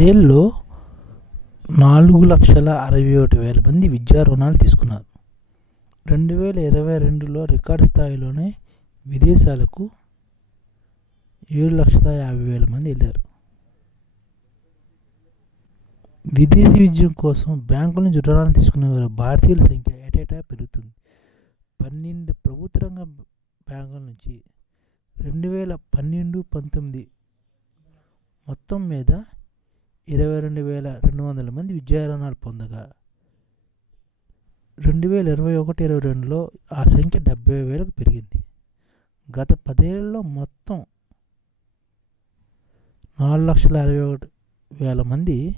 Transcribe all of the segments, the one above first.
పదేళ్ళలో నాలుగు లక్షల అరవై ఒకటి వేల మంది విద్యా రుణాలు తీసుకున్నారు. రెండు వేల ఇరవై రెండులో రికార్డు స్థాయిలోనే విదేశాలకు ఏడు లక్షల యాభై వేల మంది వెళ్ళారు. విదేశీ విద్య కోసం బ్యాంకుల నుంచి రుణాలు తీసుకునే వారు భారతీయుల సంఖ్య ఏటేటా పెరుగుతుంది. పన్నెండు ప్రభుత్వ రంగ బ్యాంకుల నుంచి రెండు వేల పన్నెండు పంతొమ్మిది మొత్తం మీద ఇరవై రెండు వేల రెండు వందల మంది విద్యా రుణాలు పొందగా రెండు వేల ఇరవై ఒకటి ఇరవై రెండులో ఆ సంఖ్య డెబ్బై వేలకు పెరిగింది. గత పదేళ్ళలో మొత్తం నాలుగు లక్షల అరవై ఒకటి వేల మంది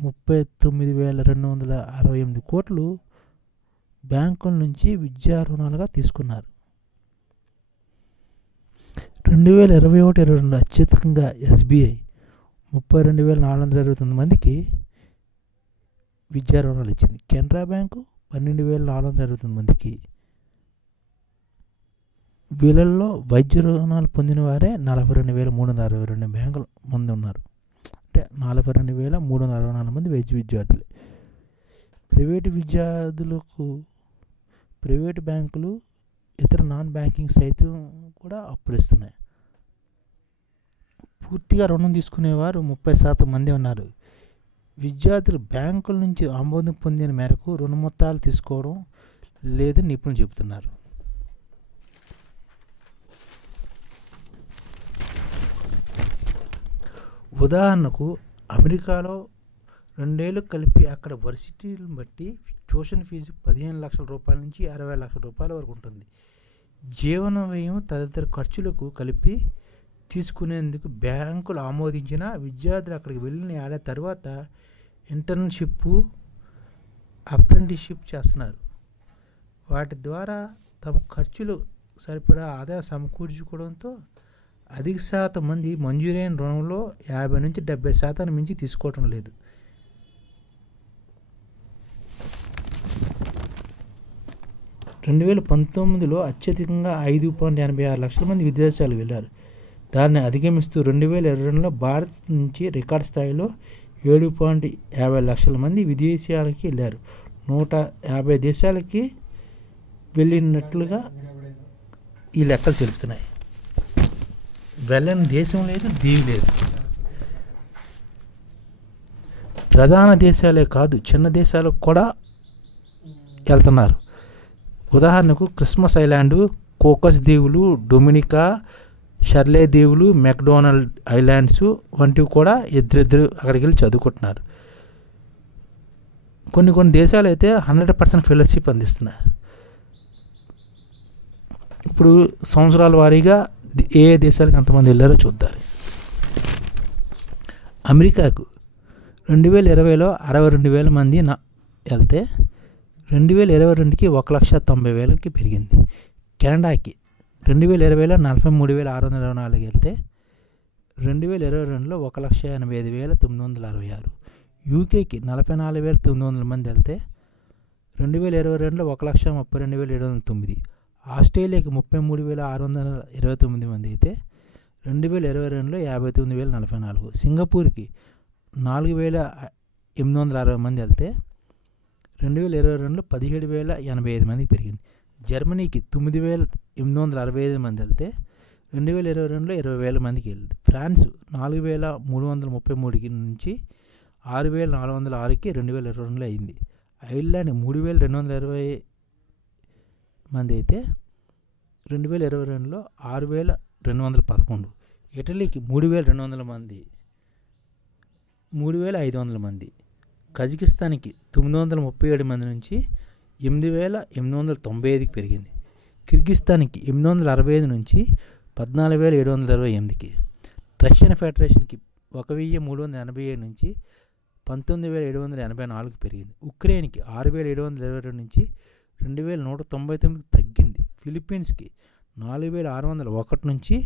ముప్పై తొమ్మిది వేల రెండు వందల అరవై ఎనిమిది కోట్లు బ్యాంకుల నుంచి విద్యా రుణాలుగా తీసుకున్నారు. రెండు వేల ఇరవై ఒకటి ఇరవై రెండు అత్యధికంగా ఎస్బీఐ ముప్పై రెండు వేల నాలుగు వందల ఇరవై తొమ్మిది మందికి విద్యా రుణాలు ఇచ్చింది. కెనరా బ్యాంకు పన్నెండు వేల నాలుగు వందల ఇరవై తొమ్మిది మందికి. వీళ్ళల్లో వైద్య రుణాలు పొందిన వారే నలభై రెండు వేల మూడు వందల అరవై రెండు బ్యాంకులు మంది ఉన్నారు. అంటే నలభై రెండు వేల మూడు వందల అరవై నాలుగు మంది వైద్య విద్యార్థులు. ప్రైవేటు విద్యార్థులకు ప్రైవేటు బ్యాంకులు ఇతర నాన్ బ్యాంకింగ్ సైతం కూడా అప్పులు ఇస్తున్నాయి. పూర్తిగా రుణం తీసుకునేవారు ముప్పై శాతం మంది ఉన్నారు. విద్యార్థులు బ్యాంకుల నుంచి ఆమోదం పొందిన మేరకు రుణ మొత్తాలు తీసుకోవడం లేదని నిపుణులు చెబుతున్నారు. ఉదాహరణకు అమెరికాలో రెండేళ్ళు కలిపి అక్కడ వర్సిటీలను బట్టి ట్యూషన్ ఫీజు పదిహేను లక్షల రూపాయల నుంచి అరవై లక్షల రూపాయల వరకు ఉంటుంది. జీవన వ్యయం తదితర ఖర్చులకు కలిపి తీసుకునేందుకు బ్యాంకులు ఆమోదించిన విద్యార్థులు అక్కడికి వెళ్ళిన ఏడాది తర్వాత ఇంటర్న్షిప్ అప్రెంటిస్షిప్ చేస్తున్నారు. వాటి ద్వారా తమ ఖర్చులు సరిపడా ఆదాయం సమకూర్చుకోవడంతో అధిక శాతం మంది మంజూరైన రుణంలో యాభై నుంచి డెబ్బై శాతాన్ని మించి తీసుకోవటం లేదు. రెండు వేల పంతొమ్మిదిలో అత్యధికంగా ఐదు పాయింట్ ఎనభై ఆరు లక్షల మంది విదేశాలకు వెళ్ళారు. దాన్ని అధిగమిస్తూ రెండు వేల ఇరవై రెండులో భారత్ నుంచి రికార్డ్ స్థాయిలో ఏడు పాయింట్ యాభై లక్షల మంది విదేశాలకి వెళ్ళారు. నూట యాభై దేశాలకి వెళ్ళినట్లుగా ఈ లెక్కలు తెలుపుతున్నాయి. వెళ్ళని దేశం లేదు దీవి లేదు. ప్రధాన దేశాలే కాదు చిన్న దేశాలకు కూడా వెళ్తున్నారు. ఉదాహరణకు క్రిస్మస్ ఐలాండు కోకస్ దీవులు డొమినికా షర్లే దీవులు మెక్డోనల్డ్ ఐలాండ్స్ వంటివి కూడా ఇద్దరిద్దరు అక్కడికి వెళ్ళి చదువుకుంటున్నారు. కొన్ని కొన్ని దేశాలు అయితే హండ్రెడ్ పర్సెంట్ ఫెలోషిప్ అందిస్తున్నాయి. ఇప్పుడు సంవత్సరాల వారీగా ఏ ఏ దేశాలకు ఎంతమంది వెళ్ళారో చూద్దాం. అమెరికాకు రెండు వేల ఇరవైలో అరవై రెండు వేల మంది నా వెళ్తే రెండు వేల ఇరవై రెండుకి ఒక లక్ష తొంభై వేలకి పెరిగింది. కెనడాకి రెండు వేల ఇరవైలో నలభై మూడు వేల ఆరు వందల ఇరవై నాలుగు వెళ్తే రెండు వేల ఇరవై రెండులో ఒక లక్ష ఎనభై ఐదు వేల తొమ్మిది వందల అరవై ఆరు. యూకేకి నలభై నాలుగు వేల తొమ్మిది వందల మంది వెళ్తే రెండు వేల ఇరవై రెండులో ఒక లక్ష ముప్పై రెండు వేల ఏడు వందల తొమ్మిది. ఆస్ట్రేలియాకి ముప్పై మూడు వేల ఆరు వందల ఇరవై తొమ్మిది మంది అయితే రెండు వేల ఇరవై రెండులో యాభై తొమ్మిది వేల నలభై నాలుగు. సింగపూర్కి నాలుగు వేల ఎనిమిది వందల అరవై మంది వెళ్తే రెండు వేల ఇరవై రెండులో పదిహేడు వేల ఎనభై ఐదు మందికి పెరిగింది. జర్మనీకి తొమ్మిది వేల ఎనిమిది వందల అరవై ఐదు మంది వెళ్తే రెండు వేల ఇరవై రెండులో ఇరవై వేల మందికి వెళ్ళింది. ఫ్రాన్స్ నాలుగు వేల మూడు వందల ముప్పై మూడుకి నుంచి ఆరు వేల నాలుగు వందల ఆరుకి రెండు వేల ఇరవై రెండులో అయింది. ఐర్లాండ్ మూడు వేల రెండు వందల ఇరవై మంది అయితే రెండు వేల ఇరవై రెండులో ఆరు వేల రెండు వందల పదకొండు. ఇటలీకి మూడు వేల రెండు వందల మంది మూడు వేల ఐదు వందల మంది. కజకిస్తాన్కి తొమ్మిది వందల ముప్పై ఏడు మంది నుంచి ఎనిమిది వేల ఎనిమిది వందల తొంభై ఐదుకి పెరిగింది. కిర్గిస్తాన్కి ఎనిమిది వందల అరవై ఐదు నుంచి పద్నాలుగు వేల ఏడు వందల ఇరవై ఎనిమిదికి రష్యన్ ఫెడరేషన్కి ఒక వెయ్యి మూడు వందల ఎనభై ఏడు నుంచి పంతొమ్మిది వేల ఏడు వందల ఎనభై నాలుగు పెరిగింది. ఉక్రెయిన్కి ఆరు వేల ఏడు వందల ఇరవై రెండు నుంచి రెండు వేల నూట తొంభై తొమ్మిది తగ్గింది. ఫిలిప్పీన్స్కి నాలుగు వేల ఆరు వందల ఒకటి నుంచి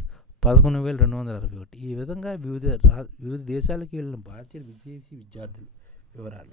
పదకొండు వేల రెండు వందల అరవై ఒకటి. ఈ విధంగా వివిధ రా వివిధ దేశాలకు వెళ్ళిన భారతీయ విదేశీ విద్యార్థులు వివరాలు.